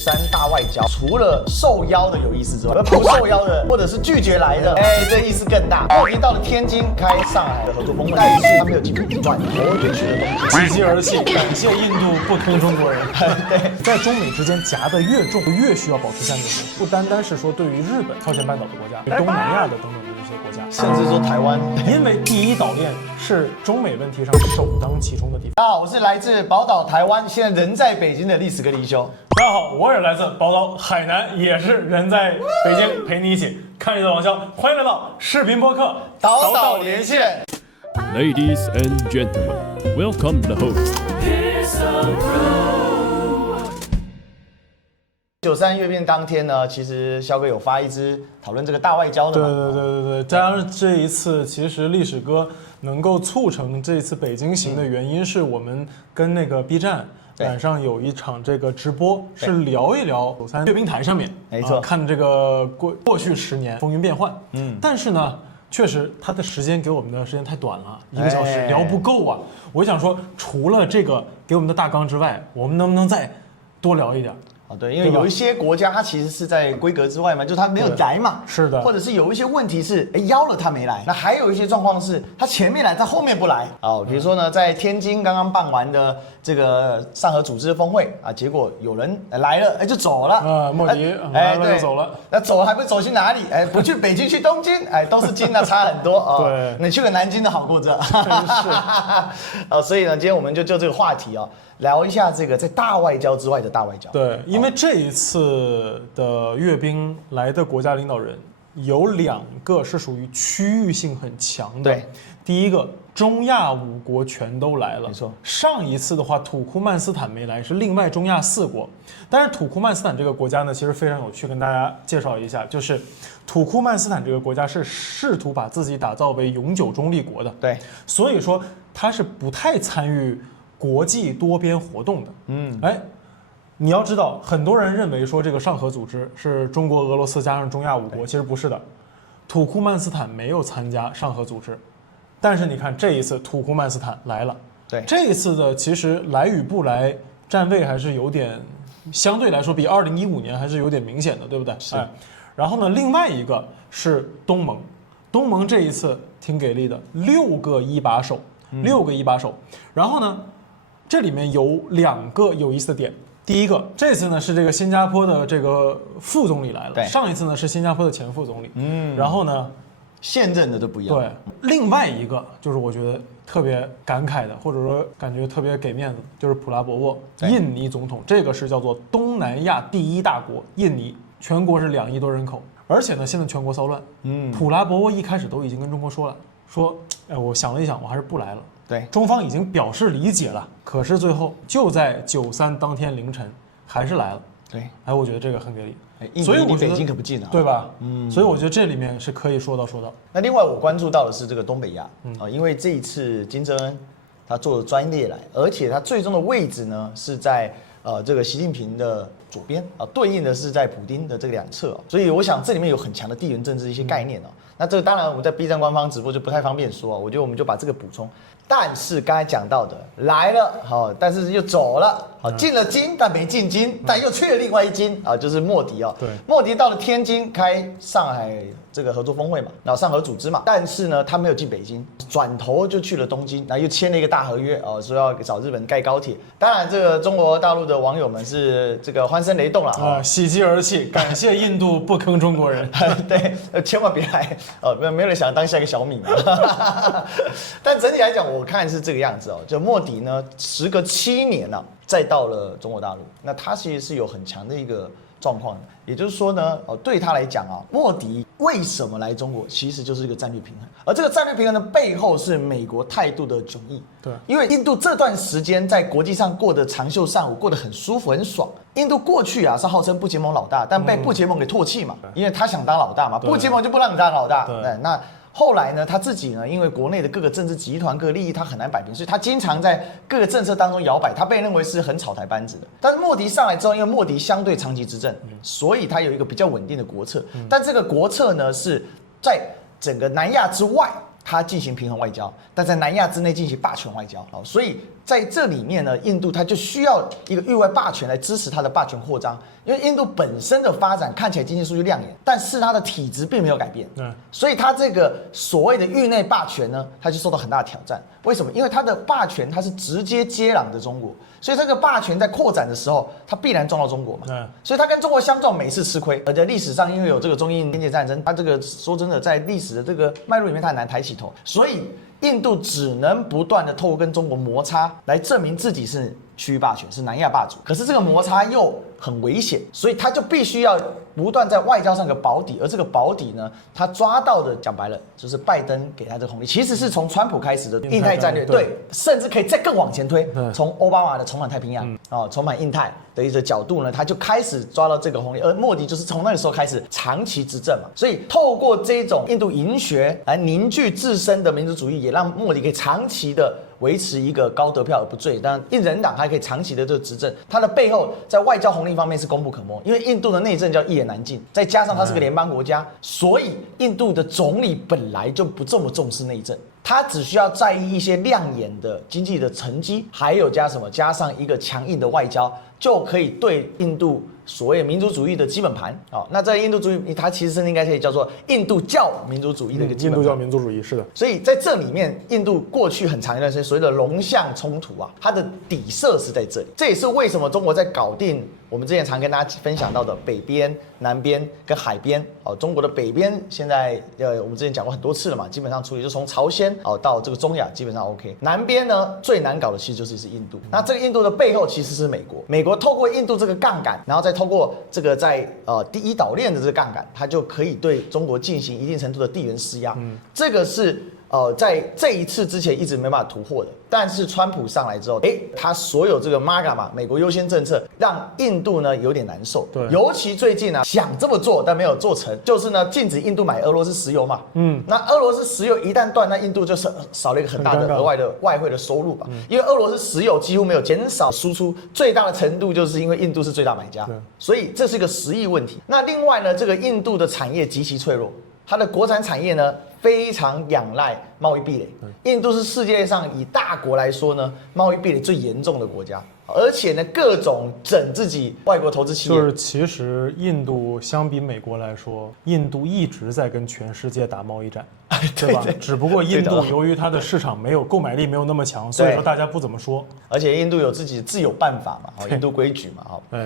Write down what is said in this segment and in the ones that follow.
93大外交，除了受邀的有意思之外，而不受邀的或者是拒绝来的，这意思更大。莫迪到了天津开上海的合作峰会，但是他没有进北转头就去了东京，喜极而泣，感谢印度不坑中国人。对，在中美之间夹得越重，越需要保持战略模式，不单单是说对于日本、朝鲜半岛的国家，东南亚的等等的一些国家，甚至说台湾，因为第一岛链是中美问题上首当其冲的地方。大家好，我是来自宝岛台湾，现在人在北京的历史哥李修。大家好，我也来自宝岛海南，也是人在北京，陪你一起看日子王骁。欢迎来到视频播客岛岛连线。Ladies and gentlemen, welcome the host. 93阅兵当天呢，其实肖哥有发一支讨论这个大外交的嘛？对，加上这一次，其实历史哥能够促成这一次北京行的原因，是我们跟那个 B 站晚上有一场这个直播，是聊一聊93阅兵台上面，没错，看这个过去10年风云变幻，但是呢，确实他的时间给我们的时间太短了，1个小时聊不够啊。我想说，除了这个给我们的大纲之外，我们能不能再多聊一点？对，因为有一些国家它其实是在规格之外嘛，就是他没有来嘛，是的，或者是有一些问题是邀了他没来，那还有一些状况是他前面来，他后面不来比如说呢，在天津刚刚办完的这个上合组织峰会结果有人来了，就走了莫迪来了就走了，那走还不走去哪里？不去北京去东京，都是京差很多对，你去个南京的好过这，是所以呢，今天我们就这个话题聊一下这个在大外交之外的大外交。对，因为这一次的阅兵来的国家领导人有2个是属于区域性很强的。对，第一个中亚5国全都来了，没错。上一次的话，土库曼斯坦没来，是另外中亚4国。但是土库曼斯坦这个国家呢，其实非常有趣，跟大家介绍一下，就是土库曼斯坦这个国家是试图把自己打造为永久中立国的。对，所以说它是不太参与国际多边活动的。你要知道，很多人认为说这个上合组织是中国、俄罗斯加上中亚5国，其实不是的。土库曼斯坦没有参加上合组织，但是你看这一次土库曼斯坦来了。对，这一次的其实来与不来，站位还是有点，相对来说比2015年还是有点明显的，对不对？是。然后呢，另外一个是东盟，东盟这一次挺给力的，6个一把手，6个一把手。然后呢，这里面有2个有意思的点。第一个，这次呢是这个新加坡的这个副总理来了，上一次呢是新加坡的前副总理，然后呢，现任的都不一样。对，另外一个就是我觉得特别感慨的，或者说感觉特别给面子，就是普拉博沃，印尼总统，这个是叫做东南亚第1大国，印尼全国是2亿多人口，而且呢现在全国骚乱，普拉博沃一开始都已经跟中国说了，说，我想了一想，我还是不来了。对，中方已经表示理解了，可是最后就在93当天凌晨还是来了。对，我觉得这个很给力，所以我北京可不近啊，对吧？所以我觉得这里面是可以说到。那另外我关注到的是这个东北亚因为这一次金正恩他坐了专列来，而且他最终的位置呢是在这个习近平的左边对应的是在普丁的这个2侧所以我想这里面有很强的地缘政治一些概念那这个当然我们在 B 站官方直播就不太方便说我觉得我们就把这个补充。但是刚才讲到的来了但是又走了进了京但没进京，但又去了另外一京就是莫迪对，莫迪到了天津开上海这个合作峰会嘛，然后上合组织嘛，但是呢他没有进北京，转头就去了东京，然后又签了一个大合约说要找日本盖高铁。当然这个中国大陆的网友们是这个欢声雷动了喜极而泣，感谢印度不坑中国人。对，千万别来没有人想当下一个小米嘛。但整体来讲我看是这个样子就莫迪呢时隔7年再到了中国大陆，那他其实是有很强的一个状况的，也就是说呢对他来讲莫迪为什么来中国其实就是一个战略平衡，而这个战略平衡的背后是美国态度的迥异。对，因为印度这段时间在国际上过得长袖善舞，过得很舒服很爽。印度过去是号称不结盟老大，但被不结盟给唾弃嘛，因为他想当老大嘛，不结盟就不让你当老大。那后来呢，他自己呢，因为国内的各个政治集团、各个利益他很难摆平，所以他经常在各个政策当中摇摆，他被认为是很草台班子的。但是莫迪上来之后，因为莫迪相对长期执政，所以他有一个比较稳定的国策。但这个国策呢，是在整个南亚之外，他进行平衡外交，但在南亚之内进行霸权外交。所以在这里面呢，印度它就需要一个域外霸权来支持它的霸权扩张，因为印度本身的发展看起来经济数据亮眼，但是它的体质并没有改变，所以它这个所谓的域内霸权呢，它就受到很大的挑战。为什么？因为它的霸权它是直接接壤的中国，所以这个霸权在扩展的时候，它必然撞到中国嘛，所以它跟中国相撞，每次吃亏。而在历史上，因为有这个中印边界战争，它这个说真的，在历史的这个脉络里面，它很难抬起头，所以印度只能不断的透过跟中国摩擦来证明自己是区域霸权，是南亚霸主。可是这个摩擦又很危险，所以他就必须要不断在外交上有个保底，而这个保底呢，他抓到的讲白了就是拜登给他这个红利，其实是从川普开始的印太战略，对，甚至可以再更往前推，从奥巴马的重返太平洋重返印太的一个角度呢，他就开始抓到这个红利，而莫迪就是从那个时候开始长期执政嘛，所以透过这种印度银学来凝聚自身的民族主义，也让莫迪可以长期的维持一个高得票而不坠，当然印人党还可以长期的这个执政，它的背后在外交红利方面是功不可没，因为印度的内政叫一言难尽，再加上它是个联邦国家，所以印度的总理本来就不这么重视内政，他只需要在意一些亮眼的经济的成绩，还有加什么，加上一个强硬的外交，就可以对印度所谓民族主义的基本盘。那这个印度主义，它其实是应该可以叫做印度教民族主义的一个基本盘。印度教民族主义是的。所以在这里面，印度过去很长一段时间所谓的龙象冲突啊，它的底色是在这里。这也是为什么中国在搞定我们之前常跟大家分享到的北边、南边跟海边。中国的北边现在我们之前讲过很多次了嘛，基本上处理就从朝鲜到这个中亚基本上 OK。南边呢最难搞的其实就是印度。那这个印度的背后其实是美国，美国透过印度这个杠杆，然后再透过这个在第一岛链的这个杠杆，它就可以对中国进行一定程度的地缘施压。这个是在这一次之前一直没办法突破的，但是川普上来之后，他所有这个 MAGA 嘛，美国优先政策，让印度呢有点难受。对，尤其最近啊想这么做但没有做成，就是呢禁止印度买俄罗斯石油嘛。那俄罗斯石油一旦断，那印度就少了一个很大的额外的外汇的收入吧。因为俄罗斯石油几乎没有减少输出，最大的程度就是因为印度是最大买家，所以这是一个实益问题。那另外呢，这个印度的产业极其脆弱，它的国产产业呢非常仰赖贸易壁垒。印度是世界上以大国来说呢，贸易壁垒最严重的国家，而且呢各种整自己外国投资企业。就是其实印度相比美国来说，印度一直在跟全世界打贸易战。对吧？只不过印度由于它的市场没有购买力没有那么强，所以说大家不怎么说。而且印度有自己自有办法嘛，印度规矩嘛，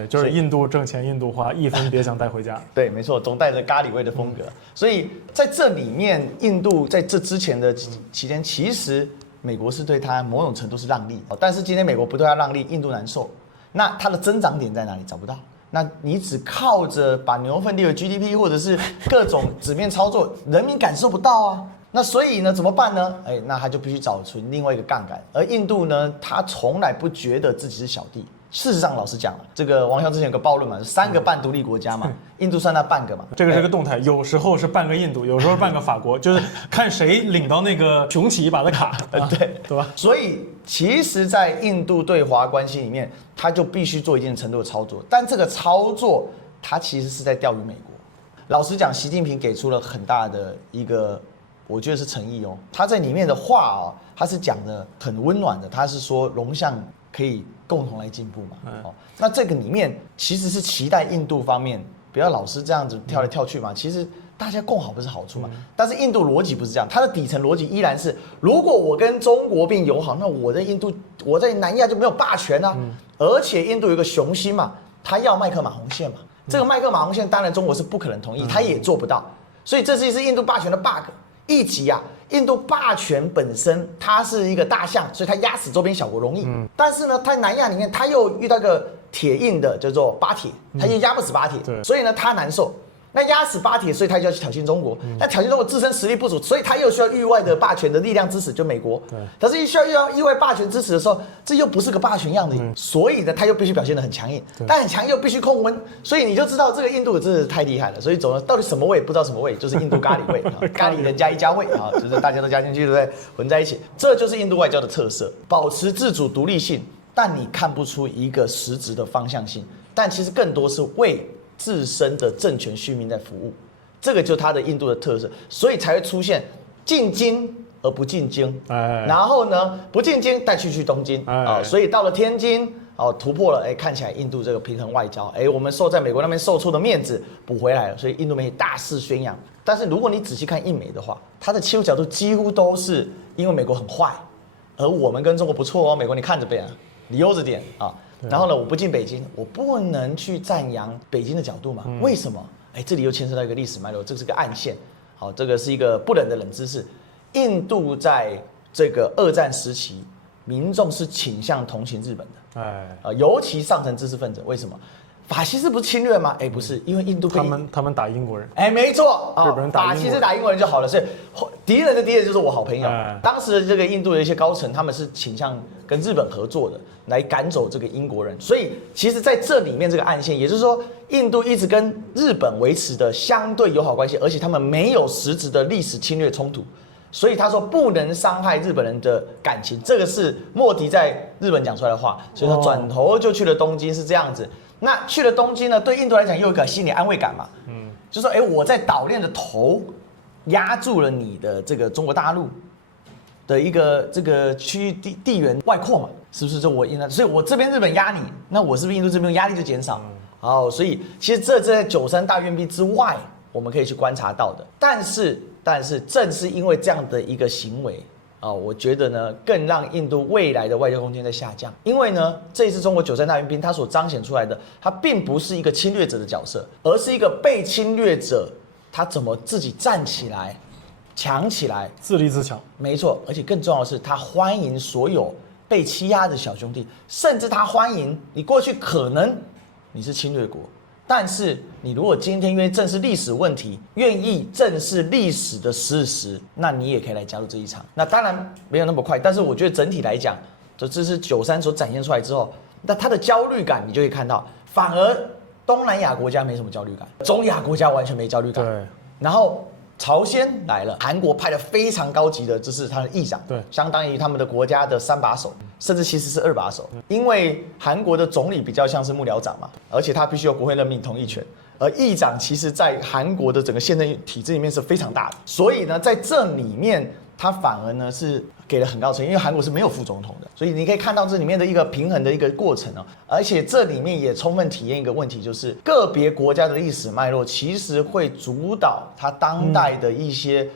就是印度挣钱印度花，一分别想带回家。对，没错，总带着咖喱味的风格。所以在这里面，印度在这之前的期间，其实美国是对它某种程度是让利，但是今天美国不对它让利，印度难受。那它的增长点在哪里？找不到。那你只靠着把牛粪列为 GDP 或者是各种纸面操作，人民感受不到啊。那所以呢，怎么办呢？那他就必须找出另外一个杠杆。而印度呢，他从来不觉得自己是小弟。事实上，老实讲了，这个王骁之前有个暴论嘛，3个半独立国家嘛，印度算它半个嘛。这个是个动态，有时候是半个印度，有时候半个法国，就是看谁领到那个雄起一把的卡，对吧？所以其实，在印度对华关系里面，他就必须做一定程度的操作，但这个操作，他其实是在钓鱼美国。老实讲，习近平给出了很大的一个，我觉得是诚意哦。他在里面的话他是讲的很温暖的，他是说龙象可以共同来进步嘛。那这个里面其实是期待印度方面不要老是这样子跳来跳去嘛。其实大家共好不是好处嘛。但是印度逻辑不是这样，它的底层逻辑依然是，如果我跟中国变友好，那我在印度，我在南亚就没有霸权啊。而且印度有一个雄心嘛，他要麦克马洪线嘛。这个麦克马洪线当然中国是不可能同意，他也做不到。所以这是印度霸权的 bug。一级啊，印度霸权本身它是一个大象，所以它压死周边小国容易。但是呢，它南亚里面它又遇到一个铁印的叫做巴铁，它又压不死巴铁，所以呢它难受。那压死巴铁，所以他就要去挑衅中国。那挑衅中国自身实力不足，所以他又需要域外的霸权的力量支持，就美国。可是需要域外霸权支持的时候，这又不是个霸权样子，所以呢，他又必须表现得很强硬，但很强硬又必须控温，所以你就知道这个印度真是太厉害了。所以走了到底什么味不知道什么味，就是印度咖喱味，咖喱人加一加味啊，就是大家都加进去，对不对？混在一起，这就是印度外交的特色，保持自主独立性，但你看不出一个实质的方向性，但其实更多是为自身的政权续命在服务，这个就是它的印度的特色，所以才会出现进京而不进京，哎，然后呢不进京带去东京啊，所以到了天津突破了，看起来印度这个平衡外交，我们在美国那边受出的面子补回来了，所以印度媒体大肆宣扬。但是如果你仔细看印美的话，它的切入角度几乎都是因为美国很坏，而我们跟中国不错哦，美国你看着点，你悠着点啊。然后呢，我不进北京，我不能去赞扬北京的角度嘛？为什么？这里又牵涉到一个历史脉络，这是个暗线。好，这个是一个不冷的冷知识。印度在这个2战时期，民众是倾向同情日本的，尤其上层知识分子。为什么？法西斯不是侵略吗？不是，因为印度他们打英国人，没错，日本人打英国人，法西斯打英国人就好了，所以敌人的敌人就是我好朋友。当时的这个印度的一些高层，他们是倾向跟日本合作的，来赶走这个英国人。所以其实在这里面这个暗线，也就是说，印度一直跟日本维持的相对友好关系，而且他们没有实质的历史侵略冲突。所以他说不能伤害日本人的感情，这个是莫迪在日本讲出来的话，所以他转头就去了东京，是这样子。那去了东京呢，对印度来讲又有一个心理安慰感嘛，就说我在岛链的头压住了你的这个中国大陆的一个这个区域地缘外扩嘛，是不是？所以我这边日本压你，那我是不是印度这边压力就减少？好，所以其实这在93大阅兵之外，我们可以去观察到的。但是正是因为这样的一个行为我觉得呢，更让印度未来的外交空间在下降。因为呢，这一次中国93大阅兵，它所彰显出来的，它并不是一个侵略者的角色，而是一个被侵略者，他怎么自己站起来、强起来，自立自强。没错，而且更重要的是，他欢迎所有被欺压的小兄弟，甚至他欢迎你过去可能你是侵略国。但是你如果今天愿意正视历史问题，愿意正视历史的事实，那你也可以来加入这一场。那当然没有那么快，但是我觉得整体来讲，这是93所展现出来之后，那它的焦虑感你就可以看到，反而东南亚国家没什么焦虑感，中亚国家完全没焦虑感。对，然后朝鲜来了，韩国派了非常高级的，就是他的议长，对，相当于他们的国家的3把手，甚至其实是2把手，因为韩国的总理比较像是幕僚长嘛，而且他必须有国会任命同意权，而议长其实在韩国的整个宪政体制里面是非常大的，所以呢，在这里面他反而呢是给了很高成绩，因为韩国是没有副总统的，所以你可以看到这里面的一个平衡的一个过程而且这里面也充分体验一个问题，就是个别国家的历史脉络其实会主导它当代的一些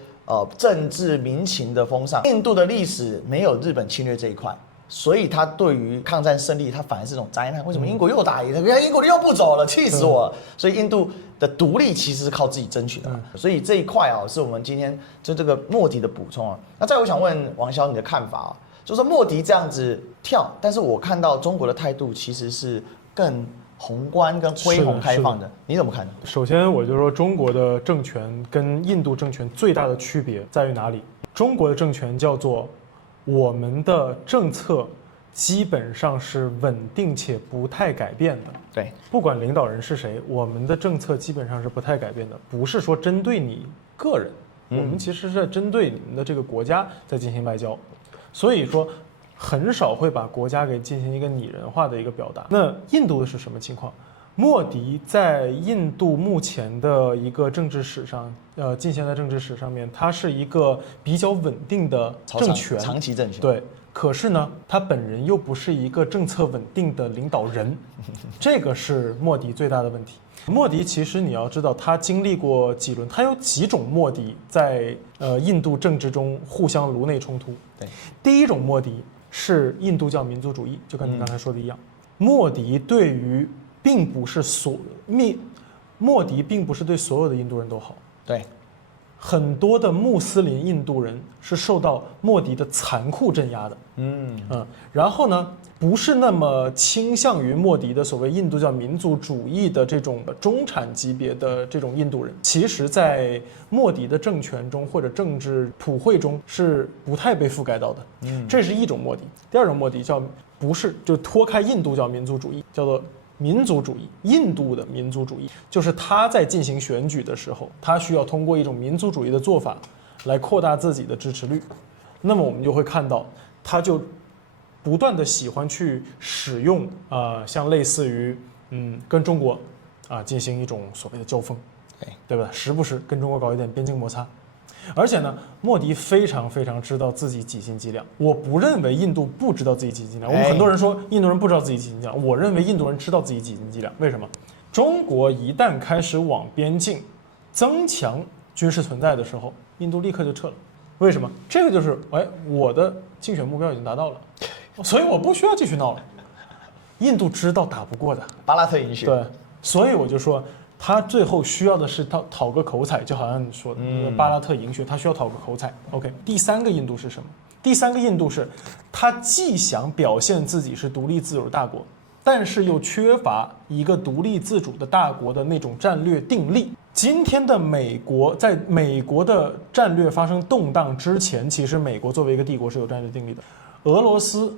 政治民情的风尚。印度的历史没有日本侵略这一块，所以他对于抗战胜利，他反而是一种灾难。为什么英国又打赢了？英国又不走了，气死我了！所以印度的独立其实是靠自己争取的，所以这一块是我们今天就这个莫迪的补充那再我想问王骁你的看法就是莫迪这样子跳，但是我看到中国的态度其实是更宏观跟恢宏开放的，你怎么看呢？首先，我就说中国的政权跟印度政权最大的区别在于哪里？中国的政权叫做我们的政策基本上是稳定且不太改变的。对，不管领导人是谁，我们的政策基本上是不太改变的，不是说针对你个人，我们其实是针对你们的这个国家在进行外交，所以说很少会把国家给进行一个拟人化的一个表达。那印度的是什么情况？莫迪在印度目前的一个政治史上，近现代政治史上面，它是一个比较稳定的政权，长期政权。对，可是呢，他本人又不是一个政策稳定的领导人，这个是莫迪最大的问题。莫迪其实你要知道，他经历过几轮，他有几种莫迪在印度政治中互相颅内冲突。对，第一种莫迪是印度教民族主义，就跟你刚才说的一样，莫迪对于并不是莫迪并不是对所有的印度人都好，对，很多的穆斯林印度人是受到莫迪的残酷镇压的，然后呢，不是那么倾向于莫迪的所谓印度教民族主义的这种中产级别的这种印度人，其实在莫迪的政权中或者政治普惠中是不太被覆盖到的，这是一种莫迪。第二种莫迪不是就脱开印度教民族主义，叫做民族主义，印度的民族主义，就是他在进行选举的时候，他需要通过一种民族主义的做法来扩大自己的支持率。那么我们就会看到，他就不断的喜欢去使用像类似于跟中国进行一种所谓的交锋，对吧？时不时跟中国搞一点边境摩擦，而且呢，莫迪非常非常知道自己几斤几两。我不认为印度不知道自己几斤几两。我们很多人说印度人不知道自己几斤几两，我认为印度人知道自己几斤几两。为什么？中国一旦开始往边境增强军事存在的时候，印度立刻就撤了。为什么？这个就是我的竞选目标已经达到了，所以我不需要继续闹了。印度知道打不过的，巴拉特饮血。对，所以我就说。他最后需要的是讨个口彩，就好像你说的那个巴拉特赢血，他需要讨个口彩。OK， 第三个印度是什么？第三个印度是，他既想表现自己是独立自主的大国，但是又缺乏一个独立自主的大国的那种战略定力。今天的美国，在美国的战略发生动荡之前，其实美国作为一个帝国是有战略定力的。俄罗斯，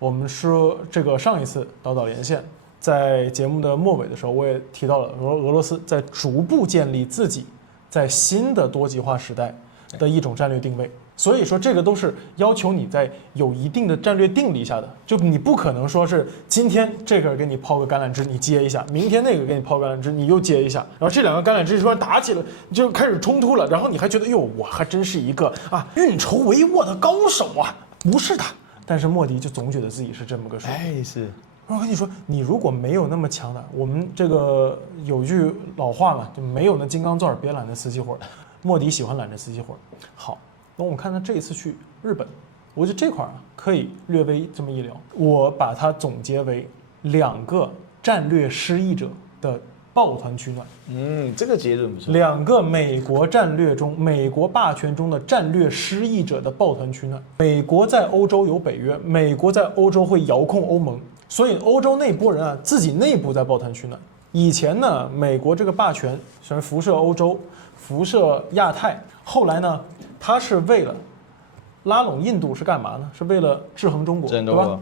我们说这个上一次岛岛连线。在节目的末尾的时候，我也提到了俄罗斯在逐步建立自己在新的多极化时代的一种战略定位。所以说，这个都是要求你在有一定的战略定力下的，就你不可能说是今天这个给你抛个橄榄枝你接一下，明天那个给你抛橄榄枝你又接一下，然后这两个橄榄枝突然打起来就开始冲突了，然后你还觉得哟，我还真是一个运筹帷幄的高手啊，不是的。但是莫迪就总觉得自己是这么个说，是。我跟你说，你如果没有那么强大，我们这个有句老话嘛，就没有那金刚钻，别揽那瓷器活。莫迪喜欢揽这瓷器活。好，那我们看他这一次去日本，我觉得这块可以略微这么一聊。我把它总结为2个战略失意者的抱团取暖。这个结论不错。2个美国战略中、美国霸权中的战略失意者的抱团取暖。美国在欧洲有北约，美国在欧洲会遥控欧盟。所以欧洲那波人自己内部在抱团取暖。以前呢，美国这个霸权虽然辐射欧洲、辐射亚太，后来呢，它是为了拉拢印度是干嘛呢？是为了制衡中国，对吧？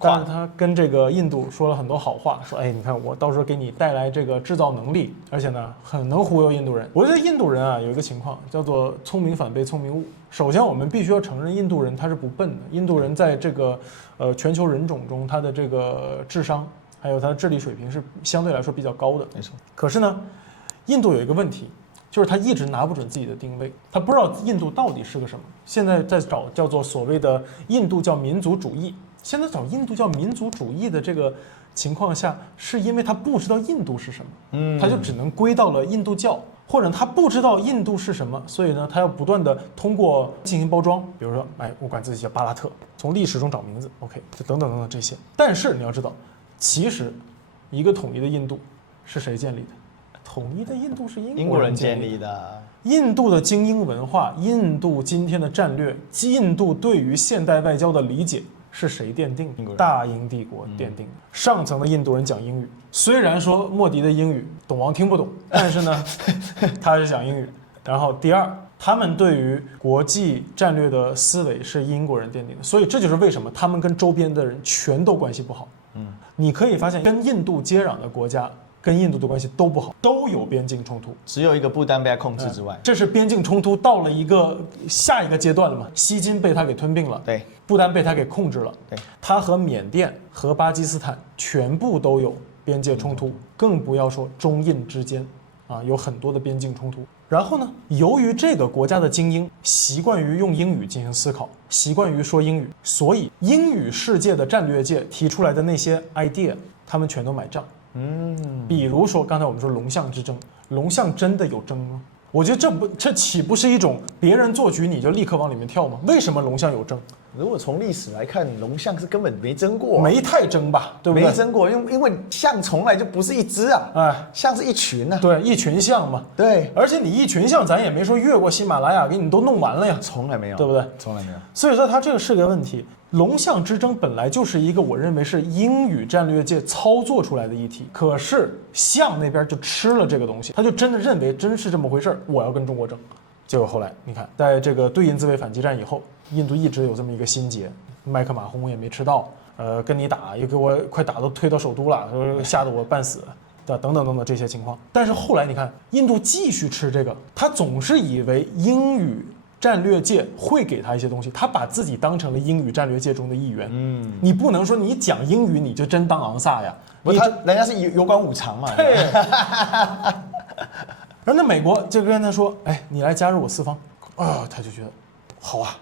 但是他跟这个印度说了很多好话，说你看我到时候给你带来这个制造能力，而且呢很能忽悠印度人。我觉得印度人有一个情况叫做聪明反被聪明误。首先我们必须要承认印度人他是不笨的，印度人在这个全球人种中他的这个智商还有他的智力水平是相对来说比较高的，没错。可是呢，印度有一个问题。就是他一直拿不准自己的定位，他不知道印度到底是个什么。现在在找叫做所谓的印度叫民族主义。现在找印度叫民族主义的这个情况下，是因为他不知道印度是什么，他就只能归到了印度教，或者他不知道印度是什么，所以呢，他要不断的通过进行包装，比如说，我管自己叫巴拉特，从历史中找名字 ，OK， 就等等等等这些。但是你要知道，其实一个统一的印度是谁建立的？统一的印度是英国人建立的。印度的精英文化，印度今天的战略，印度对于现代外交的理解是谁奠定的？大英帝国奠定的。上层的印度人讲英语，虽然说莫迪的英语董王听不懂，但是呢，他是讲英语。然后第二，他们对于国际战略的思维是英国人奠定的，所以这就是为什么他们跟周边的人全都关系不好。你可以发现，跟印度接壤的国家。跟印度的关系都不好，都有边境冲突，只有一个不丹被他控制之外，这是边境冲突到了下一个阶段了嘛？西金被他给吞并了，对，不丹被他给控制了，对，他和缅甸和巴基斯坦全部都有边界冲突，更不要说中印之间有很多的边境冲突。然后呢，由于这个国家的精英习惯于用英语进行思考，习惯于说英语，所以英语世界的战略界提出来的那些 idea， 他们全都买账。比如说刚才我们说龙象之争，龙象真的有争吗？我觉得这岂不是一种别人做局你就立刻往里面跳吗？为什么龙象有争？如果从历史来看，龙象是根本没争过，没太争吧，对不对？没争过，因为象从来就不是一只象是一群对，一群象嘛，对，而且你一群象，咱也没说越过喜马拉雅给你都弄完了呀，从来没有，对不对？从来没有。所以说它这个是个问题。龙象之争本来就是一个我认为是英语战略界操作出来的议题，可是象那边就吃了这个东西，他就真的认为真是这么回事儿，我要跟中国争。结果后来你看，在这个对印自卫反击战以后，印度一直有这么一个心结，麦克马洪也没吃到，跟你打也给我快打都推到首都了，吓得我半死。等等等等这些情况，但是后来你看，印度继续吃这个，他总是以为英语战略界会给他一些东西，他把自己当成了英语战略界中的一员。你不能说你讲英语你就真当昂萨呀，人家是有管五常嘛。对。然后那美国就跟他说，你来加入我四方，他就觉得好啊，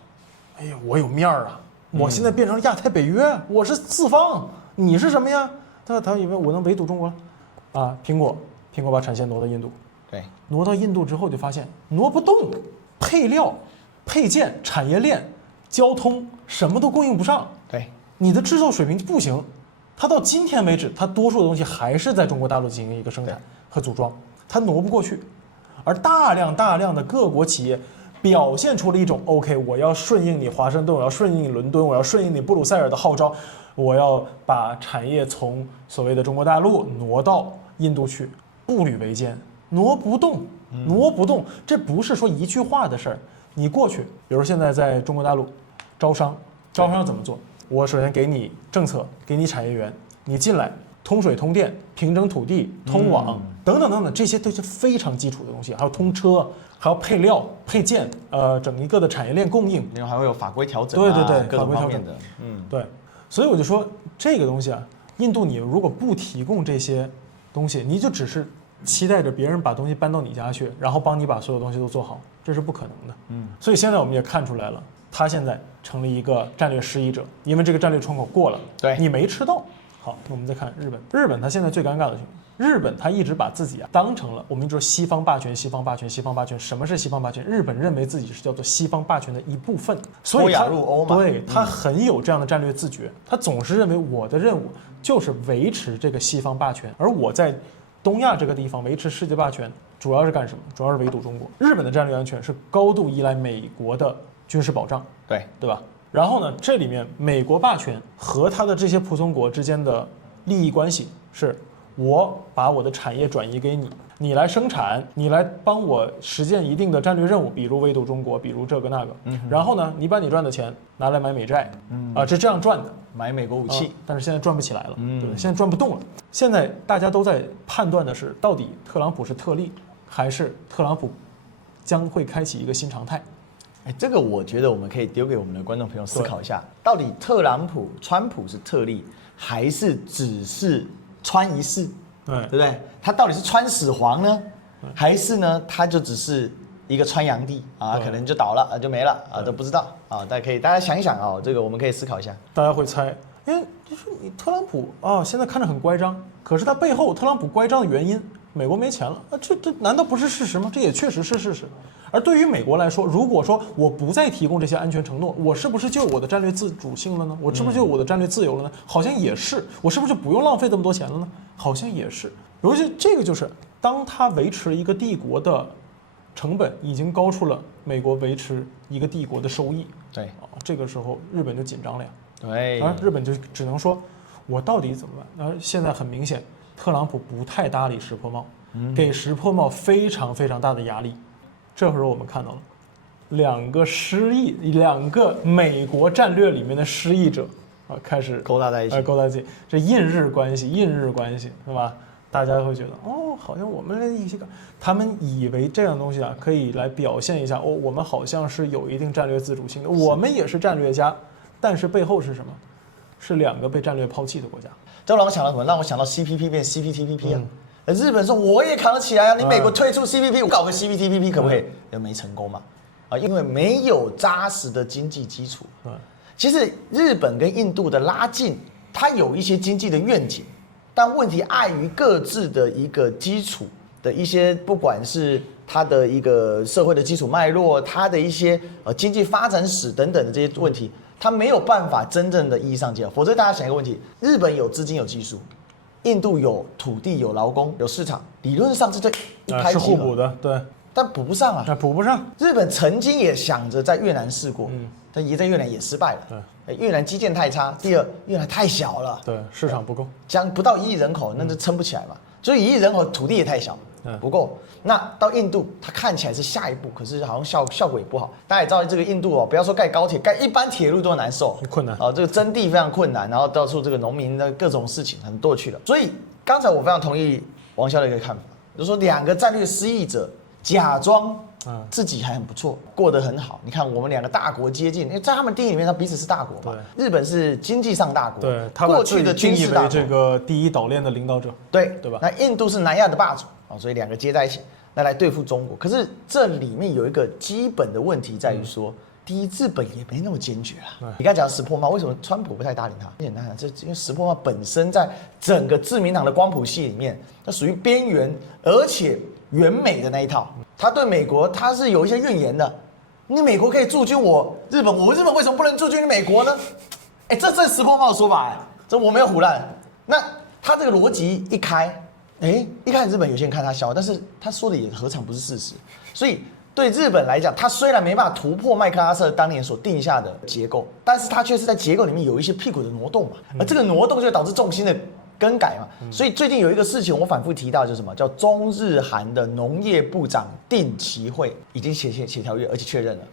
哎呀，我有面儿啊，我现在变成亚太北约，我是四方，你是什么呀？他以为我能围堵中国啊？苹果把产线挪到印度，对，挪到印度之后就发现挪不动，配料、配件、产业链、交通什么都供应不上，对，你的制造水平不行。它到今天为止，它多数的东西还是在中国大陆进行一个生产和组装，它挪不过去。而大量的各国企业表现出了一种 OK， 我要顺应你华盛顿，我要顺应你伦敦，我要顺应你布鲁塞尔的号召，我要把产业从所谓的中国大陆挪到印度去，步履维艰，挪不动，这不是说一句话的事儿。你过去，比如现在在中国大陆招商怎么做？我首先给你政策，给你产业园，你进来通水通电、平整土地、通网等等，这些都是非常基础的东西，还有通车，还有配料、配件，整一个的产业链供应，另外还会有法规调整，对，各种方面的，对，所以我就说这个东西啊，印度你如果不提供这些东西，你就只是期待着别人把东西搬到你家去，然后帮你把所有东西都做好，这是不可能的。所以现在我们也看出来了，他现在成了一个战略失意者，因为这个战略窗口过了，对你没吃到。好，那我们再看日本，日本它现在最尴尬的情况，日本它一直把自己当成了我们说西方霸权。什么是西方霸权？日本认为自己是叫做西方霸权的一部分，所以亚入欧嘛，对，他很有这样的战略自觉，他总是认为我的任务就是维持这个西方霸权，而我在东亚这个地方维持世界霸权，主要是干什么？主要是围堵中国。日本的战略安全是高度依赖美国的军事保障，对吧？然后呢，这里面美国霸权和他的这些仆从国之间的利益关系是，我把我的产业转移给你，你来生产，你来帮我实现一定的战略任务，比如围堵中国，比如这个那个。然后呢，你把你赚的钱拿来买美债，这样赚的，买美国武器，但是现在赚不起来了，对，现在赚不动了。现在大家都在判断的是，到底特朗普是特例，还是特朗普将会开启一个新常态？这个我觉得我们可以丢给我们的观众朋友思考一下，到底川普是特例，还是只是川一世？对不对？他到底是川始皇呢，还是呢他就只是一个川阳帝啊？可能就倒了就没了啊，都不知道啊。大家想一想啊，这个我们可以思考一下。大家会猜，因为就是你特朗普啊，现在看着很乖张，可是他背后特朗普乖张的原因，美国没钱了啊，这难道不是事实吗？这也确实是事实。而对于美国来说，如果说我不再提供这些安全承诺，我是不是就有我的战略自主性了呢？我是不是就有我的战略自由了呢？好像也是。我是不是就不用浪费这么多钱了呢？好像也是。尤其这个就是，当他维持一个帝国的成本已经高出了美国维持一个帝国的收益，对，这个时候日本就紧张了呀。对，而日本就只能说，我到底怎么办？而现在很明显，特朗普不太搭理石破茂，给石破茂非常非常大的压力。这会儿我们看到了两个美国战略里面的失意者啊，开始勾搭在一起，勾搭在一起。这印日关系是吧？大家会觉得哦，好像我们的一些他们以为这样东西啊，可以来表现一下哦，我们好像是有一定战略自主性的，我们也是战略家，但是背后是什么？是两个被战略抛弃的国家。这让我想到什么？让我想到 CPP 变 CPTPP 啊。日本说我也扛得起来啊，你美国退出 CPP， 我搞个 CPTPP 可不可以？又没成功嘛，因为没有扎实的经济基础。其实日本跟印度的拉近，它有一些经济的愿景，但问题碍于各自的一个基础的一些，不管是它的一个社会的基础脉络，它的一些经济发展史等等的这些问题，它没有办法真正的意义上结合。否则大家想一个问题：日本有资金有技术。印度有土地、有劳工、有市场，理论上是这一拍即合，是互补的，对，但补不上啊，补不上。日本曾经也想着在越南试过，但也在越南也失败了。对，越南基建太差，第二越南太小了，对，市场不够，将不到1亿人口，那就撑不起来嘛。所以1亿人口土地也太小，不够。那到印度，它看起来是下一步，可是好像效果也不好。大家也知道，这个印度哦，不要说盖高铁，盖一般铁路都难受，困难啊，这个征地非常困难，然后到处这个农民的各种事情很多去了。所以刚才我非常同意王骁的一个看法，就是说两个战略失意者假装自己还很不错，过得很好。你看我们两个大国接近，因为在他们定义里面，他彼此是大国嘛。日本是经济上大国，对，他过去的军事大国，这个第一岛链的领导者，对吧？那印度是南亚的霸主啊，所以两个接在一起。来对付中国。可是这里面有一个基本的问题在于说，第一，日本也没那么坚决啦。你刚才讲石破茂，为什么川普不太搭理他？很简单啊，这因为石破茂本身在整个自民党的光谱系里面，它属于边缘，而且远美的那一套，他对美国他是有一些怨言的。你美国可以驻军我日本，我日本为什么不能驻军美国呢？哎，这是石破茂的说法，这我没有胡乱。那他这个逻辑一开，一开始日本有些人看他笑，但是他说的也何尝不是事实？所以对日本来讲，他虽然没办法突破麦克阿瑟当年所定下的结构，但是他却是在结构里面有一些屁股的挪动嘛，而这个挪动就会导致重心的更改嘛。所以最近有一个事情我反复提到，就是什么叫中日韩的农业部长定期会已经协调约，而且确认了，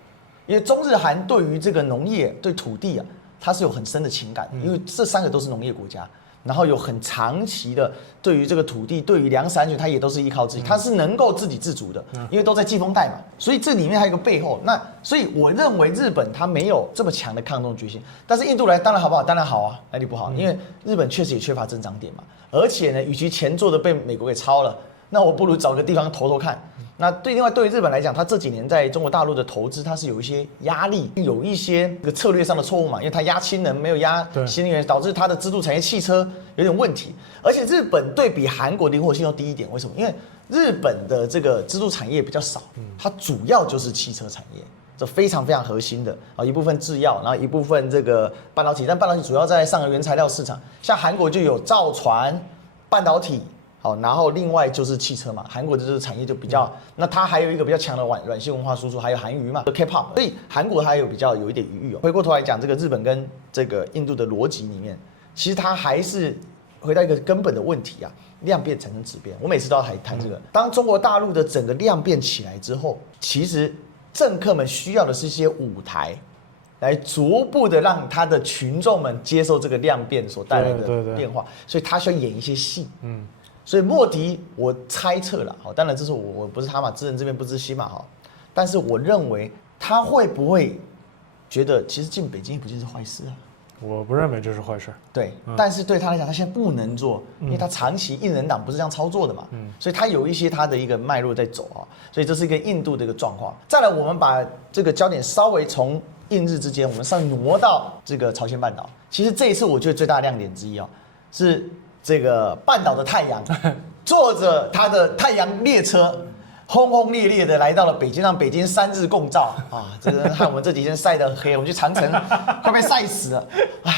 因为中日韩对于这个农业对土地啊，它是有很深的情感的，因为这3个都是农业国家。然后有很长期的对于这个土地、对于粮食安全，它也都是依靠自己，它是能够自给自足的，因为都在季风带嘛。所以这里面还有一个背后，所以我认为日本它没有这么强的抗中决心，但是印度来当然好不好？当然好啊，哪里不好？因为日本确实也缺乏增长点嘛，而且呢，与其前做的被美国给抄了，那我不如找个地方投看。那另外对于日本来讲，它这几年在中国大陆的投资，它是有一些压力，有一些这个策略上的错误嘛，因为它压氢能没有压新能源，导致它的支柱产业汽车有点问题。而且日本对比韩国灵活性要低一点，为什么？因为日本的这个支柱产业比较少，它主要就是汽车产业，这非常非常核心的啊，一部分制药，然后一部分这个半导体，但半导体主要在上游原材料市场，像韩国就有造船、半导体。好，然后另外就是汽车嘛，韩国的这个产业就比较，那它还有一个比较强的软性文化输出，还有韩娱嘛 ，K-pop， 所以韩国它有一点余裕哦。回过头来讲，这个日本跟这个印度的逻辑里面，其实它还是回到一个根本的问题啊，量变产生质变。我每次都要谈这个，当中国大陆的整个量变起来之后，其实政客们需要的是一些舞台。来逐步的让他的群众们接受这个量变所带来的变化，所以他需要演一些戏。所以莫迪，我猜测了，好，当然这是我不是他嘛，知人知面不知心嘛，哈。但是我认为他会不会觉得其实进北京也不见是坏事啊？我不认为这是坏事。对，但是对他来讲，他现在不能做，因为他长期印人党不是这样操作的嘛，所以他有一些他的一个脉络在走啊，所以这是一个印度的一个状况。再来，我们把这个焦点稍微从印日之间，我们上挪到这个朝鲜半岛。其实这一次我觉得最大的亮点之一哦，是这个半岛的太阳，坐着他的太阳列车，轰轰烈烈的来到了北京，让北京3日共照啊！这个害我们这几天晒得黑，我们去长城快被晒死了啊！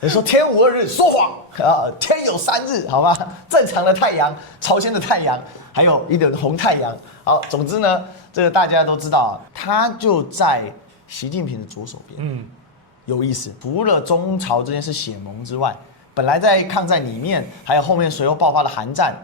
你说天无2日，说谎啊！天有3日，好吧？正常的太阳，朝鲜的太阳，还有一点红太阳。好，总之呢，这个大家都知道啊，他就在习近平的左手边。有意思，除了中朝之间是血盟之外，本来在抗战里面，还有后面随后爆发的韩战、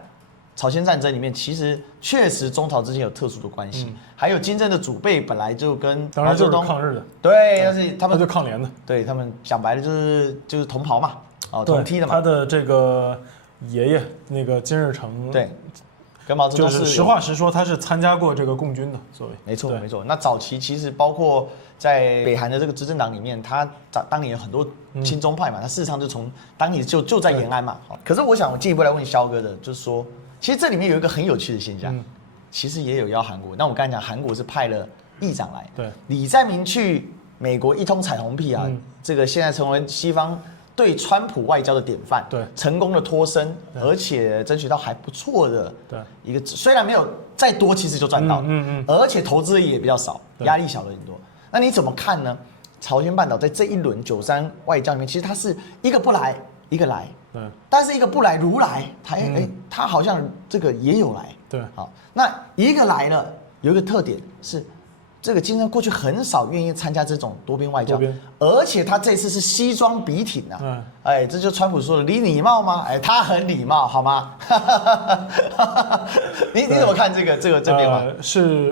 朝鲜战争里面，其实确实中朝之间有特殊的关系。还有金正的祖辈本来就跟当然就是抗日的，对，但是他们就抗联的，对他们讲白了就是同袍嘛，同梯的嘛。他的这个爷爷那个金日成，对，跟毛泽东就是实话实说，他是参加过这个共军的，所谓没错没错。那早期其实包括在北韩的这个执政党里面，他当年有很多亲中派嘛，他事实上就从当年就在延安嘛。可是我想进一步来问肖哥的，就是说，其实这里面有一个很有趣的现象，其实也有邀韩国。那我刚才讲韩国是派了议长来，对，李在明去美国一通彩虹屁啊，这个现在成为西方对川普外交的典范，对，成功的脱身，而且争取到还不错的一个，虽然没有再多，其实就赚到了，而且投资也比较少，压力小了很多。那你怎么看呢？朝鲜半岛在这一轮93外交里面，其实它是一个不来，一个来，但是一个不来如来，他好像这个也有来，对，好，那一个来了，有一个特点是。这个金正过去很少愿意参加这种多边外交，而且他这次是西装笔挺啊，这就川普说的，你礼貌吗？他很礼貌，好吗？你怎么看这变化？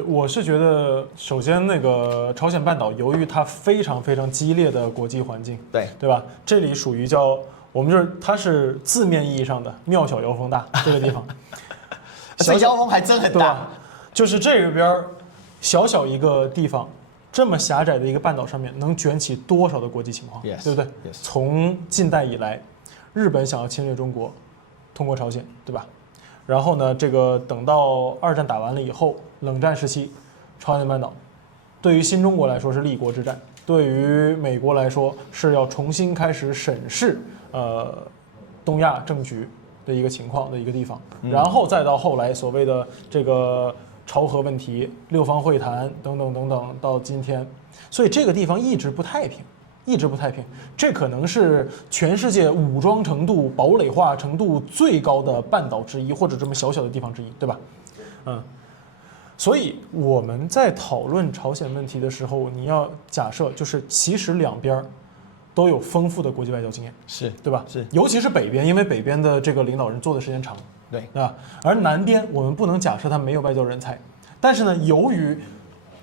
我是觉得，首先那个朝鲜半岛，由于它非常非常激烈的国际环境，对吧？这里属于叫我们就是它是字面意义上的庙小妖风大这个地方，这妖风还真很大，就是这边。小小一个地方，这么狭窄的一个半岛上面，能卷起多少的国际情况，对不对？从近代以来，日本想要侵略中国，通过朝鲜，对吧？然后呢，这个等到二战打完了以后，冷战时期，朝鲜半岛对于新中国来说是立国之战，对于美国来说是要重新开始审视东亚政局的一个情况的一个地方，然后再到后来所谓的这个朝核问题、六方会谈等等等等，到今天，所以这个地方一直不太平。一直不太平，这可能是全世界武装程度、堡垒化程度最高的半岛之一，或者这么小小的地方之一，对吧？所以我们在讨论朝鲜问题的时候，你要假设就是其实两边都有丰富的国际外交经验，是对吧？是，尤其是北边，因为北边的这个领导人做的时间长，对吧？而南边我们不能假设他没有外交人才，但是呢，由于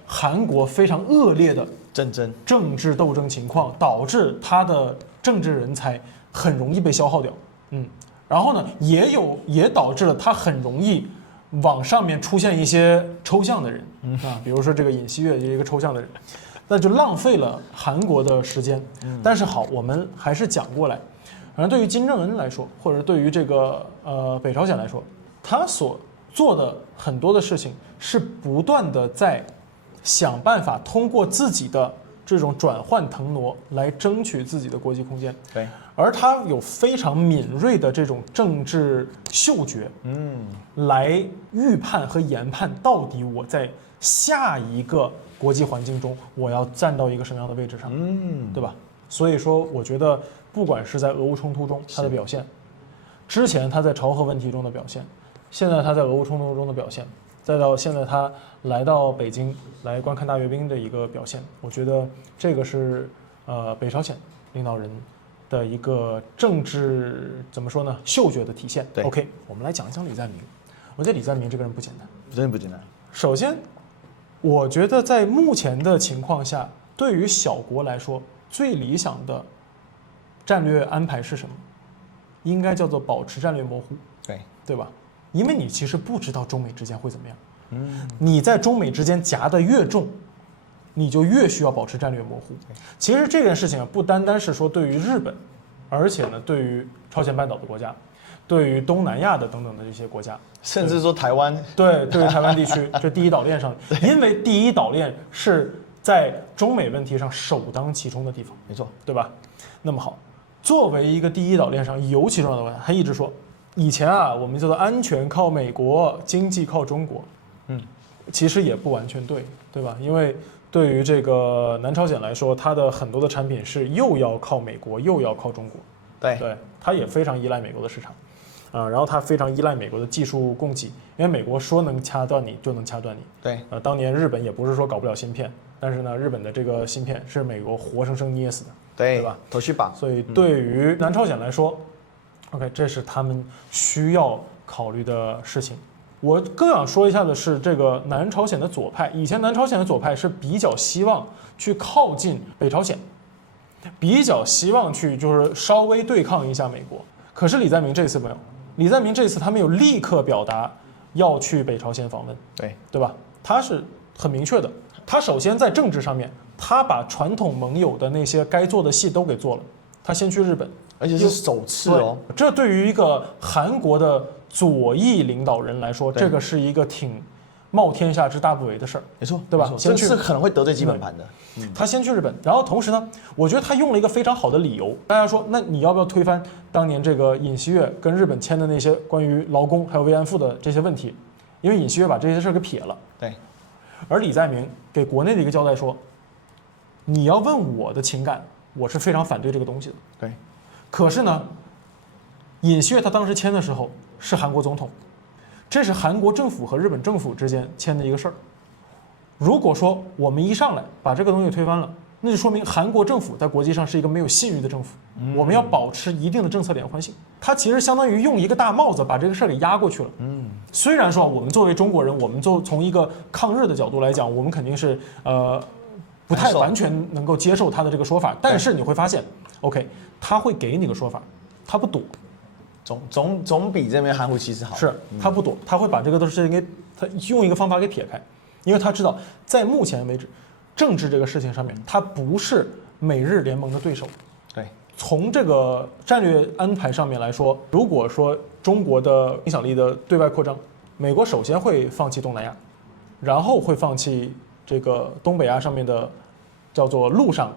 韩国非常恶劣的政治斗争情况，导致他的政治人才很容易被消耗掉，然后呢，也导致了他很容易往上面出现一些抽象的人，比如说这个尹锡悦就是一个抽象的人，那就浪费了韩国的时间。但是好，我们还是讲过来，反正对于金正恩来说，或者对于这个北朝鲜来说，他所做的很多的事情是不断的在想办法通过自己的这种转换腾挪来争取自己的国际空间。对，而他有非常敏锐的这种政治嗅觉，来预判和研判到底我在下一个国际环境中我要站到一个什么样的位置上，对吧？所以说，我觉得不管是在俄乌冲突中他的表现，之前他在朝核问题中的表现，现在他在俄乌冲突中的表现，再到现在他来到北京来观看大阅兵的一个表现，我觉得这个是北朝鲜领导人的一个政治怎么说呢，嗅觉的体现。对 OK， 我们来讲一讲李在明。我觉得李在明这个人不简单，真的不简单。首先，我觉得在目前的情况下，对于小国来说，最理想的战略安排是什么？应该叫做保持战略模糊，对吧？因为你其实不知道中美之间会怎么样。你在中美之间夹得越重，你就越需要保持战略模糊。其实这件事情啊，不单单是说对于日本，而且呢，对于朝鲜半岛的国家，对于东南亚的等等的这些国家，甚至说台湾，对于台湾地区这第一岛链上，因为第一岛链是在中美问题上首当其冲的地方，没错，对吧？那么好，作为一个第一岛链上尤其重要的国家，他一直说，以前啊，我们叫做安全靠美国，经济靠中国，其实也不完全对，对吧？因为对于这个南朝鲜来说，它的很多的产品是又要靠美国，又要靠中国，对，它也非常依赖美国的市场。然后它非常依赖美国的技术供给，因为美国说能掐断你就能掐断你。对，当年日本也不是说搞不了芯片，但是呢，日本的这个芯片是美国活生生捏死的，对吧？头绪吧。所以对于南朝鲜来说，OK， 这是他们需要考虑的事情。我更想说一下的是，这个南朝鲜的左派，以前南朝鲜的左派是比较希望去靠近北朝鲜，比较希望去就是稍微对抗一下美国。可是李在明这次没有。李在明这次他没有立刻表达要去北朝鲜访问，对吧？他是很明确的。他首先在政治上面，他把传统盟友的那些该做的戏都给做了。他先去日本，而且是首次哦。这对于一个韩国的左翼领导人来说，这个是一个挺冒天下之大不韪的事儿，没错，对吧？这是可能会得罪基本盘的。他先去日本，然后同时呢，我觉得他用了一个非常好的理由。大家说，那你要不要推翻当年这个尹锡悦跟日本签的那些关于劳工还有慰安妇的这些问题？因为尹锡悦把这些事儿给撇了。对。而李在明给国内的一个交代说，你要问我的情感，我是非常反对这个东西的。对。可是呢，尹锡悦他当时签的时候是韩国总统，这是韩国政府和日本政府之间签的一个事儿。如果说我们一上来把这个东西推翻了，那就说明韩国政府在国际上是一个没有信誉的政府。我们要保持一定的政策连贯性。它其实相当于用一个大帽子把这个事儿给压过去了。虽然说我们作为中国人，我们从一个抗日的角度来讲，我们肯定是不太完全能够接受他的这个说法，但是你会发现 ，OK， 他会给你个说法，他不躲。总比这边含糊其辞好。是他不躲，他会把这个都是给他用一个方法给撇开，因为他知道在目前为止，政治这个事情上面，他不是美日联盟的对手。对，从这个战略安排上面来说，如果说中国的影响力的对外扩张，美国首先会放弃东南亚，然后会放弃这个东北亚上面的叫做陆上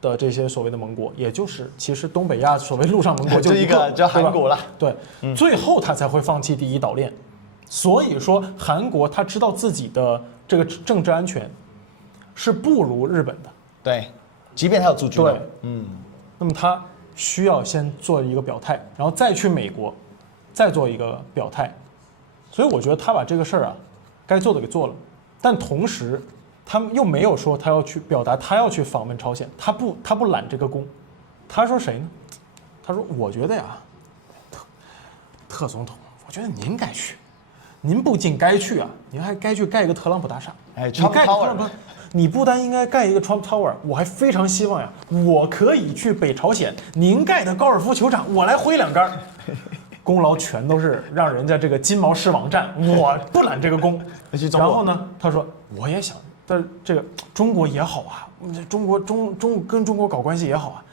的这些所谓的盟国，也就是其实东北亚所谓陆上盟国就一个叫韩国了。对，最后他才会放弃第一岛链。所以说，韩国他知道自己的这个政治安全是不如日本的。对，即便他有驻军。对，那么他需要先做一个表态，然后再去美国，再做一个表态。所以我觉得他把这个事儿啊，该做的给做了，但同时他们又没有说他要去表达他要去访问朝鲜，他不揽这个功。他说谁呢？他说我觉得呀，特总统，我觉得您该去，您不仅该去啊，您还该去盖一个特朗普大厦。哎，你盖特朗普，你不单应该盖一个 Trump Tower， 我还非常希望呀，我可以去北朝鲜，您盖的高尔夫球场，我来挥2杆。功劳全都是让人家这个金毛狮网站，我不揽这个功。然后呢，他说我也想，但是这个中国也好啊，中国跟中国搞关系也好啊。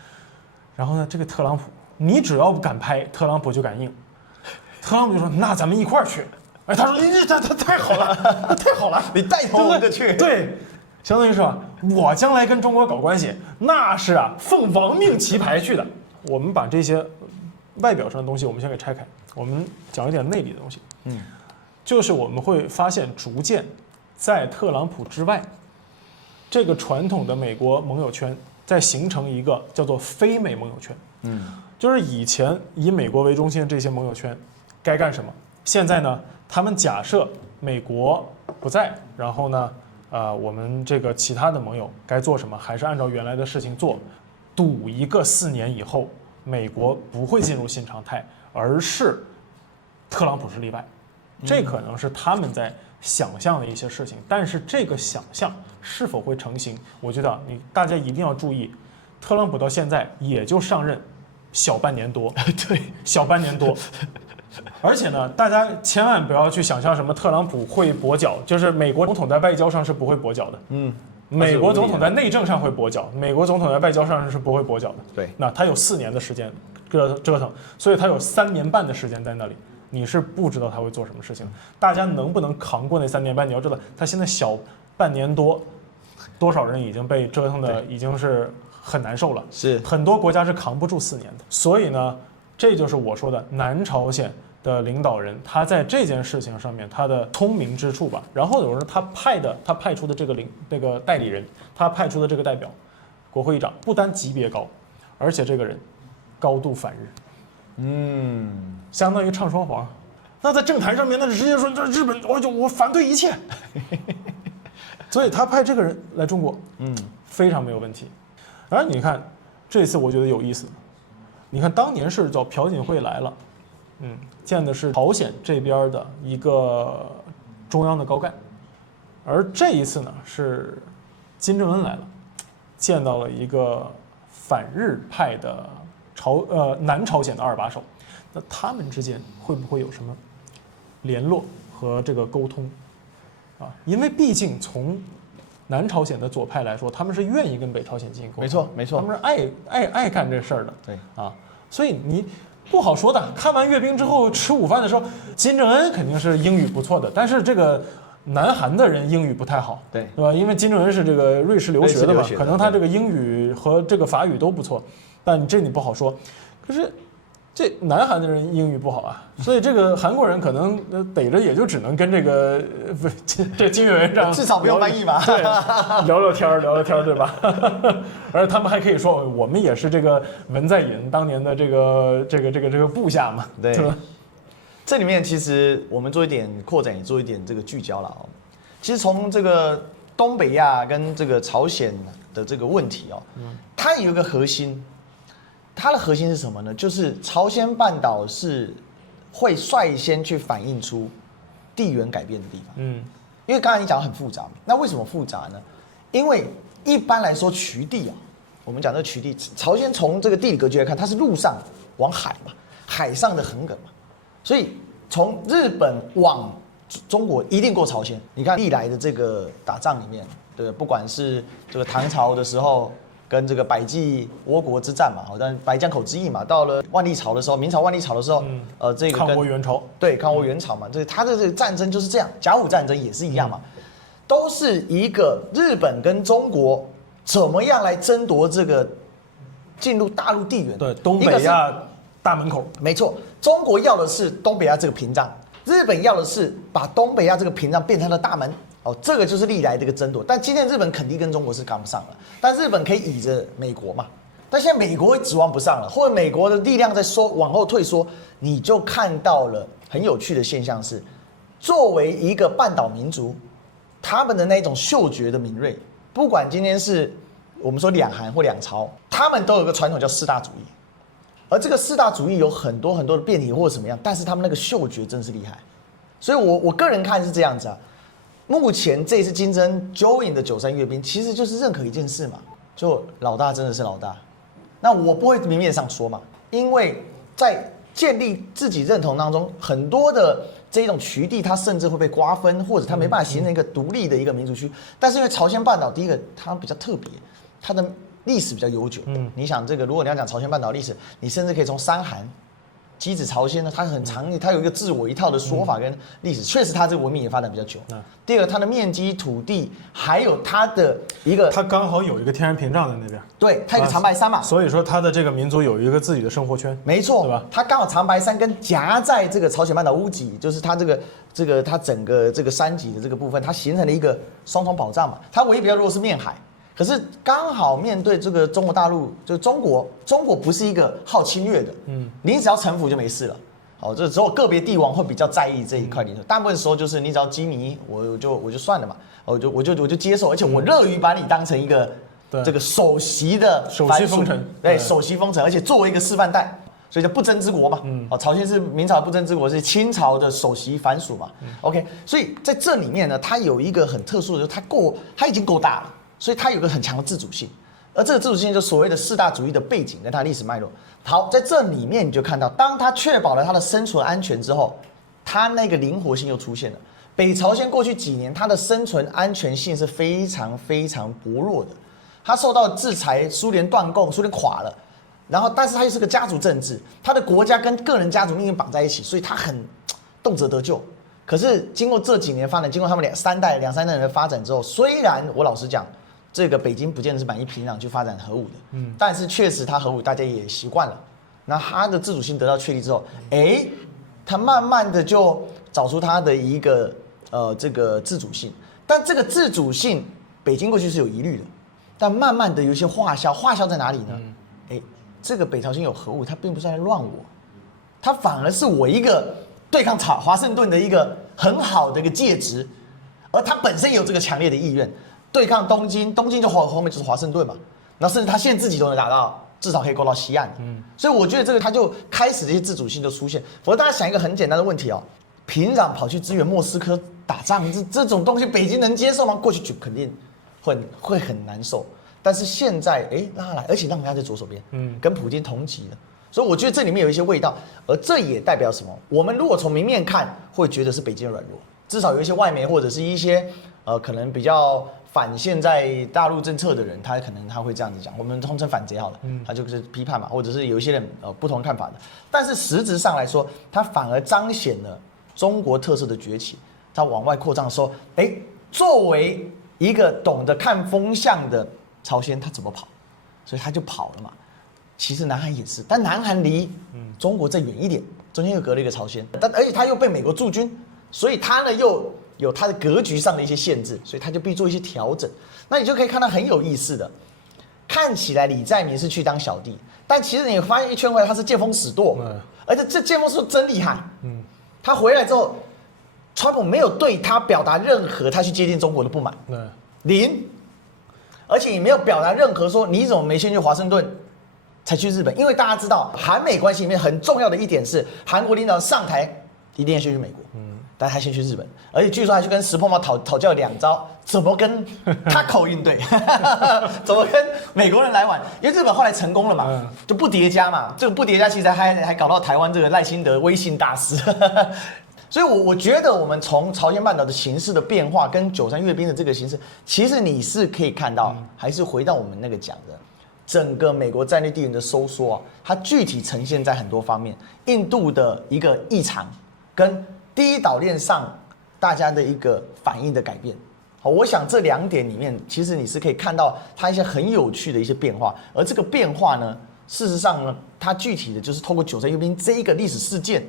然后呢，这个特朗普，你只要不敢拍，特朗普就敢硬。特朗普就说那咱们一块儿去。哎，他说他太好了，太好了，你带头我们就去。对，相当于是吧，我将来跟中国搞关系，那是啊，奉亡命旗牌去的。我们把这些外表上的东西我们先给拆开，我们讲一点内里的东西。就是我们会发现，逐渐在特朗普之外，这个传统的美国盟友圈在形成一个叫做非美盟友圈。就是以前以美国为中心的这些盟友圈该干什么，现在呢，他们假设美国不在，然后呢，我们这个其他的盟友该做什么，还是按照原来的事情做，赌一个4年以后。美国不会进入新常态，而是特朗普是例外，这可能是他们在想象的一些事情。但是这个想象是否会成型，我觉得大家一定要注意，特朗普到现在也就上任小半年多，对，小半年多。而且呢，大家千万不要去想象什么特朗普会跛脚，就是美国总统在外交上是不会跛脚的。美国总统在内政上会跛脚，美国总统在外交上是不会跛脚的。对，那他有4年的时间折腾，所以他有3年半的时间在那里，你是不知道他会做什么事情。大家能不能扛过那3年半？你要知道，他现在小半年多，多少人已经被折腾的已经是很难受了。是很多国家是扛不住4年的。所以呢，这就是我说的南朝鲜的领导人，他在这件事情上面他的聪明之处吧。然后有人他派出的这个代理人，他派出的这个代表，国会议长不单级别高，而且这个人高度反日，相当于唱双簧。那在政坛上面，那直接说这日本，我反对一切。所以他派这个人来中国，非常没有问题。而你看这次我觉得有意思，你看当年是叫朴槿惠来了。见的是朝鲜这边的一个中央的高干，而这一次呢是金正恩来了，见到了一个反日派的南朝鲜的2把手，那他们之间会不会有什么联络和这个沟通啊？因为毕竟从南朝鲜的左派来说，他们是愿意跟北朝鲜进行沟通，没错，他们是爱干这事儿的，对啊，所以你。不好说的，看完阅兵之后吃午饭的时候，金正恩肯定是英语不错的，但是这个南韩的人英语不太好，对吧？因为金正恩是这个瑞士留学的嘛，可能他这个英语和这个法语都不错，但这你不好说。可是这南韩的人英语不好啊，所以这个韩国人可能逮着也就只能跟这个这金委员长至少不用翻译吧？对，聊聊天，对吧？而他们还可以说，我们也是这个文在寅当年的这个部下嘛，对吧？这里面其实我们做一点扩展，也做一点这个聚焦了哦。其实从这个东北亚跟这个朝鲜的这个问题哦，它有一个核心。它的核心是什么呢？就是朝鲜半岛是会率先去反映出地缘改变的地方。因为刚才你讲得很复杂，那为什么复杂呢？因为一般来说渠地啊，我们讲这个渠地，朝鲜从这个地理格局来看，它是陆上往海嘛，海上的横亘嘛，所以从日本往中国一定过朝鲜。你看历来的这个打仗里面，对，不管是这个唐朝的时候。跟这个百济倭国之战嘛，但白江口之役嘛，到了万历朝的时候，明朝万历朝的时候，这个抗倭援朝，对，抗倭援朝嘛，这他的这个战争就是这样，甲午战争也是一样嘛，都是一个日本跟中国怎么样来争夺这个进入大陆地缘，对，东北亚大门口，没错，中国要的是东北亚这个屏障，日本要的是把东北亚这个屏障变成了大门。哦，这个就是历来这个争夺，但今天日本肯定跟中国是赶不上了，但日本可以倚着美国嘛，但现在美国指望不上了，或者美国的力量在往后退缩，你就看到了很有趣的现象是，作为一个半岛民族，他们的那种嗅觉的敏锐，不管今天是我们说两韩或两朝，他们都有个传统叫四大主义，而这个四大主义有很多很多的变体或者怎么样，但是他们那个嗅觉真是厉害，所以我个人看是这样子啊。目前这次金正恩 join 的93阅兵，其实就是认可一件事嘛，就老大真的是老大。那我不会明面上说嘛，因为在建立自己认同当中，很多的这种区地，它甚至会被瓜分，或者它没办法形成一个独立的一个民族区。但是因为朝鲜半岛，第一个它比较特别，它的历史比较悠久。你想这个，如果你要讲朝鲜半岛历史，你甚至可以从三韩。箕子朝鲜呢，它很长，它有一个自我一套的说法跟历史，确实它这个文明也发展比较久。第二个，它的面积、土地，还有它的一个，它刚好有一个天然屏障在那边，对，它有个长白山嘛，所以说它的这个民族有一个自己的生活圈，没错，对吧？它刚好长白山跟夹在这个朝鲜半岛屋脊，就是它它整个这个山脊的这个部分，它形成了一个双重保障嘛。它唯一比较弱是面海。可是刚好面对这个中国大陆，就是中国不是一个好侵略的，你只要臣服就没事了。哦，这只有个别帝王会比较在意这一块领土，大部分时候就是你只要羁縻，我就算了嘛，我就接受，而且我乐于把你当成一个这个首席的首席封臣，对，首席封臣，而且作为一个示范代，所以叫不争之国嘛。哦，朝鲜是明朝的不争之国，是清朝的首席藩属嘛。OK， 所以在这里面呢，它有一个很特殊的，就是它已经够大了。所以它有个很强的自主性，而这个自主性就所谓的四大主义的背景跟它历史脉络。好，在这里面你就看到，当它确保了它的生存安全之后，它那个灵活性又出现了。北朝鲜过去几年，它的生存安全性是非常非常薄弱的，它受到制裁，苏联断供，苏联垮了，然后但是它又是个家族政治，它的国家跟个人家族命运绑在一起，所以它很动辄得救。可是经过这几年发展，经过他们两三代人的发展之后，虽然我老实讲。这个北京不见得是满一平壤去发展核武的，但是确实它核武大家也习惯了，那它的自主性得到确立之后，它慢慢的就找出它的一个这个自主性，但这个自主性北京过去是有疑虑的，但慢慢的有一些化消在哪里呢？这个北朝鲜有核武，它并不是来乱我，它反而是我一个对抗华盛顿的一个很好的一个介质，而它本身有这个强烈的意愿。对抗东京就后面就是华盛顿嘛，然后甚至他现在自己都能达到，至少可以够到西岸。所以我觉得这个他就开始这些自主性就出现。否则大家想一个很简单的问题哦，平壤跑去支援莫斯科打仗，这种东西北京能接受吗？过去就肯定会很难受，但是现在拉来，而且让人家在左手边，跟普京同级的，所以我觉得这里面有一些味道，而这也代表什么？我们如果从明面看，会觉得是北京的软弱，至少有一些外媒或者是一些可能比较。反现在大陆政策的人，他可能他会这样子讲，我们通称反贼好了，他就是批判嘛，或者是有一些人不同看法的。但是实质上来说，他反而彰显了中国特色的崛起。他往外扩张的时候，作为一个懂得看风向的朝鲜，他怎么跑？所以他就跑了嘛。其实南韩也是，但南韩离中国再远一点，中间又隔了一个朝鲜，而且他又被美国驻军，所以他呢又。有它的格局上的一些限制，所以他就必做一些调整。那你就可以看到很有意思的，看起来李在明是去当小弟，但其实你发现一圈回来他是见风使舵，而且这见风使舵真厉害。他回来之后，川普没有对他表达任何他去接近中国的不满，零，而且也没有表达任何说你怎么没先去华盛顿才去日本，因为大家知道韩美关系里面很重要的一点是韩国领导上台一定要先去美国。但他先去日本，而且据说还去跟石破茂讨教2招，怎么跟他口应对，怎么跟美国人来往？因为日本后来成功了嘛，就不叠加嘛，这个不叠加其实还搞到台湾这个赖清德威信大师，所以我觉得我们从朝鲜半岛的形势的变化跟93阅兵的这个形势，其实你是可以看到，还是回到我们那个讲的，整个美国战略地缘的收缩啊，它具体呈现在很多方面，印度的一个异常，跟第一岛链上大家的一个反应的改变。好，我想这2点里面，其实你是可以看到它一些很有趣的一些变化，而这个变化呢，事实上呢，它具体的就是透过9三阅兵这一个历史事件，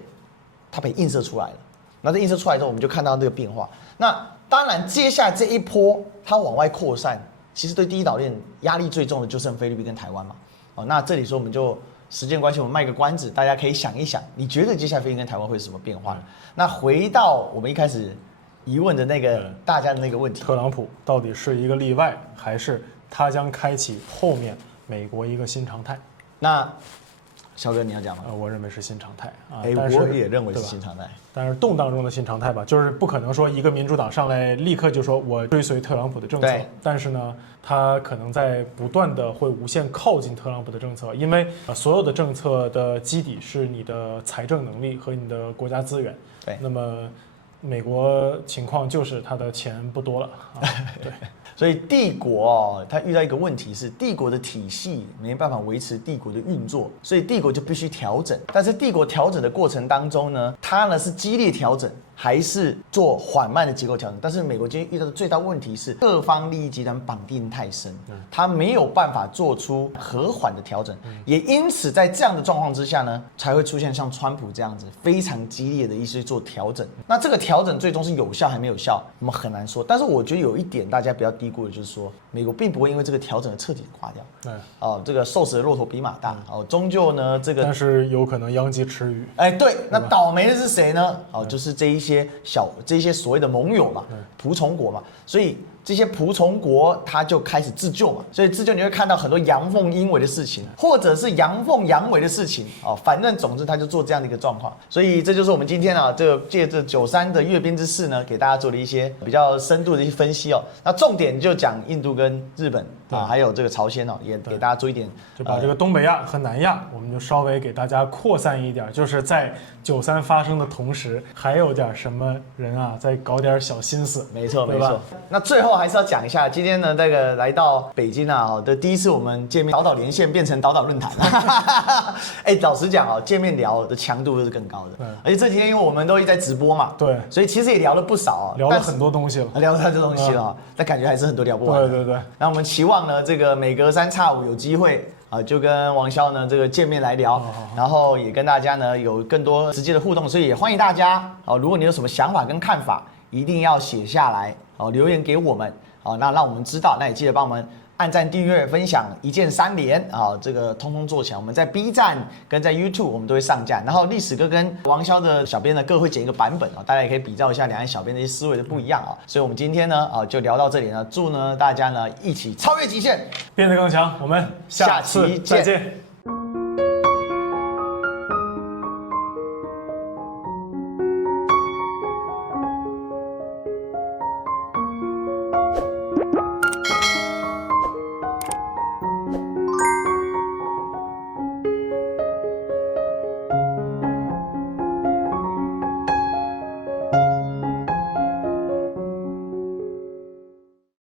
它被映射出来了。那这映射出来之后，我们就看到这个变化。那当然，接下来这一波它往外扩散，其实对第一岛链压力最重的就剩菲律宾跟台湾嘛。哦，那这里说我们就时间关系，我们卖个关子，大家可以想一想，你觉得接下来菲律宾跟台湾会是什么变化呢？那回到我们一开始疑问的那个大家的那个问题，特朗普到底是一个例外，还是他将开启后面美国一个新常态？那肖哥你要讲吗？我认为是新常态啊，我也认为是新常态。但是动荡中的新常态吧，就是不可能说一个民主党上来立刻就说我追随特朗普的政策，但是呢，他可能在不断的会无限靠近特朗普的政策，因为所有的政策的基底是你的财政能力和你的国家资源。对，那么美国情况就是他的钱不多了啊，对。所以帝国哦，它遇到一个问题是，帝国的体系没办法维持帝国的运作，所以帝国就必须调整。但是帝国调整的过程当中呢，它呢是激烈调整，还是做缓慢的结构调整？但是美国今天遇到的最大问题是，各方利益集团绑定太深，它没有办法做出和缓的调整，也因此在这样的状况之下呢，才会出现像川普这样子非常激烈的意思去做调整。那这个调整最终是有效还没有效，我们很难说。但是我觉得有一点大家不要低估的就是说，美国并不会因为这个调整而彻底垮掉。这个瘦死的骆驼比马大。终究呢这个，但是有可能殃及池鱼。对，那倒霉的是谁呢？就是这一些所谓的盟友嘛，仆从国嘛，所以这些仆从国他就开始自救嘛，所以自救你会看到很多阳奉阴违的事情，或者是阳奉阳违的事情反正总之他就做这样的一个状况，所以这就是我们今天这个借着9·3的阅兵之事呢，给大家做了一些比较深度的一些分析那重点就讲印度跟日本还有这个朝鲜也给大家做一点，就把这个东北亚和南亚，我们就稍微给大家扩散一点，就是在9·3发生的同时，还有点什么人在搞点小心思。没错没错。那最后还是要讲一下，今天呢这个来到北京的第一次我们见面，岛连线变成岛论坛。老实讲见面聊的强度是更高的，而且这几天因为我们都一直在直播嘛，对，所以其实也聊了不少聊了很多东西了，聊了太多东西了，但感觉还是很多聊不完。对。那我们期望呢，这个每隔3差5有机会就跟王骁呢这个见面来聊，然后也跟大家呢有更多直接的互动，所以也欢迎大家如果你有什么想法跟看法，一定要写下来留言给我们那让我们知道，那也记得帮我们按赞、订阅、分享，一键3连这个通通做起来。我们在 B 站跟在 YouTube 我们都会上架，然后历史哥跟王骁的小编呢各会剪一个版本大家也可以比较一下两岸小编的一些思维的不一样所以我们今天呢就聊到这里呢，祝呢大家呢一起超越极限，变得更强。我们下次再见。